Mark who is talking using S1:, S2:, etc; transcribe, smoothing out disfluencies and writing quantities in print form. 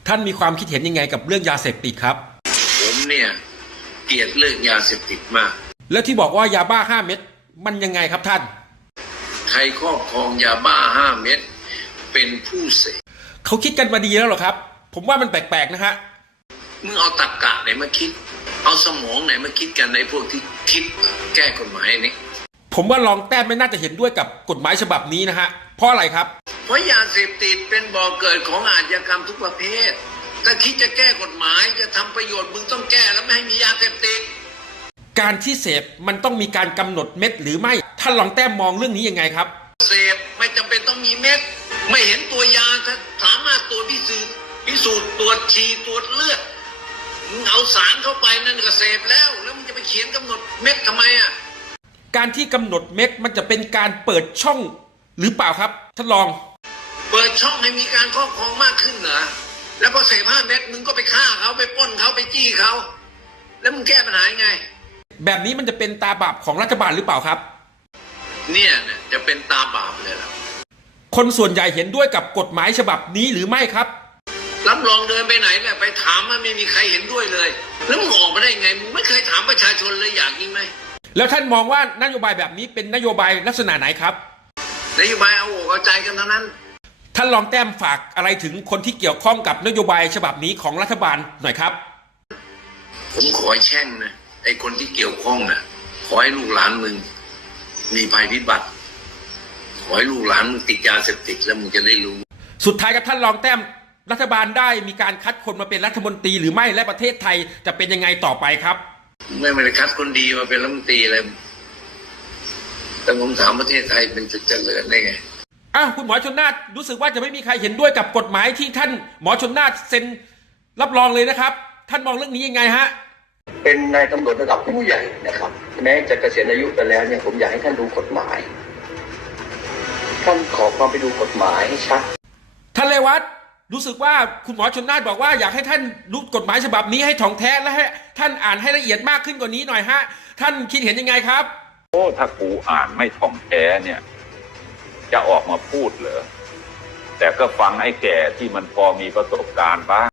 S1: ท่านมีความคิดเห็นยังไงกับเรื่องยาเสพติดครับ
S2: ผมเนี่ยเกลียดเรื่องยาเสพติดมาก
S1: แล้วที่บอกว่ายาบ้า5 เม็ดมันยังไงครับท่าน
S2: ใครครอบครองยาบ้า5 เม็ดเป็นผู้เสพ
S1: เขาคิดกันมาดีแล้วหรอครับผมว่ามันแปลกๆนะฮะ
S2: มึงเอาตรรกะไหนมาคิดเอาสมองไหนมาคิดกันในพวกที่คิดแก้กฎหมายนี้
S1: ผมว่ารองแต้มไม่น่าจะเห็นด้วยกับกฎหมายฉบับนี้นะฮะเพราะอะไรครับ
S2: เพราะยาเสพติดเป็นบ่อเกิดของอาชญากรรมทุกประเภทถ้าคิดจะแก้กฎหมายจะทำประโยชน์มึงต้องแก้แล้วไม่ให้มียาเสพติด
S1: การที่เสพมันต้องมีการกำหนดเม็ดหรือไม่ท่านรองแต้มมองเรื่องนี้ยังไงครับ
S2: เสพไม่จำเป็นต้องมีเม็ดไม่เห็นตัวยาถ้าสามารถตรวจพิสูจน์ตรวจฉี่ตรวจเลือดมึงเอาสารเข้าไปนั่นก็เสพแล้วมึงจะไปเขียนกำหนดเม็ดทำไมอ่ะ
S1: การที่กำหนดเม็ดมันจะเป็นการเปิดช่องหรือเปล่าครับท่านรอง
S2: เปิดช่องให้มีการครอบครองมากขึ้นเหรอแล้วพอเสพ5 เม็ดมึงก็ไปฆ่าเขาไปปล้นเขาไปจี้เขาแล้วมึงแก้ปัญหายังไง
S1: แบบนี้มันจะเป็นตาบาปของรัฐบาลหรือเปล่าครับ
S2: เนี่ยจะเป็นตาบาปเลยล่ะ
S1: คนส่วนใหญ่เห็นด้วยกับกฎหมายฉบับนี้หรือไม่ครับ
S2: รับรองเดินไปไหนเนี่ยไปถามว่าไม่มีใครเห็นด้วยเลยแล้วมึงออกมาได้ไงมึงไม่เคยถามประชาชนเลยอย่างนี้ไหม
S1: แล้วท่านมองว่านโยบายแบบนี้เป็นนโยบายลักษณะไหนครับ
S2: นโยบายเอาอกเอาใจกันทั้งนั้น
S1: ท่านรองแต้มฝากอะไรถึงคนที่เกี่ยวข้องกับนโยบายฉบับนี้ของรัฐบาลหน่อยครับ
S2: ผมขอแช่งนะไอ้คนที่เกี่ยวข้องน่ะขอให้ลูกหลานมึงมีภัยพิบัติขอให้ลูกหลานมึงติดยาเสพติดแล้วมึงจะได้รู้
S1: สุดท้ายกับท่านรองแต้มรัฐบาลได้มีการคัดคนมาเป็นรัฐมนตรีหรือไม่และประเทศไทยจะเป็นยังไงต่อไปครับ
S2: ไม่ได้คัดคนดีมาเป็นรัฐมนตรีเลยแต่ผมถามประเทศไทยเป็นจะเจริญได้ไง
S1: คุณหมอชลนาถรู้สึกว่าจะไม่มีใครเห็นด้วยกับกฎหมายที่ท่านหมอชลนาถเซ็นรับรองเลยนะครับท่านมองเรื่องนี้ยังไงฮะ
S3: เป็นนายตำรวจระดับผู้ใหญ่นะครับแม้จะเกษียณอายุไปแล้วเนี่ยผมอยากให้ท่านดูกฎหมายท่านขอความไปดูกฎหมายให้ชัด
S1: ท่านเรวัตรู้สึกว่าคุณหมอชลนาถบอกว่าอยากให้ท่านรู้กฎหมายฉบับนี้ให้ถ่องแท้และให้ท่านอ่านให้ละเอียดมากขึ้นกว่านี้หน่อยฮะท่านคิดเห็นยังไงครับ
S4: ถ้ากูอ่านไม่ถ่องแท้เนี่ยจะออกมาพูดเหรอแต่ก็ฟังไอ้แก่ที่มันพอมีประสบการณ์บ้าง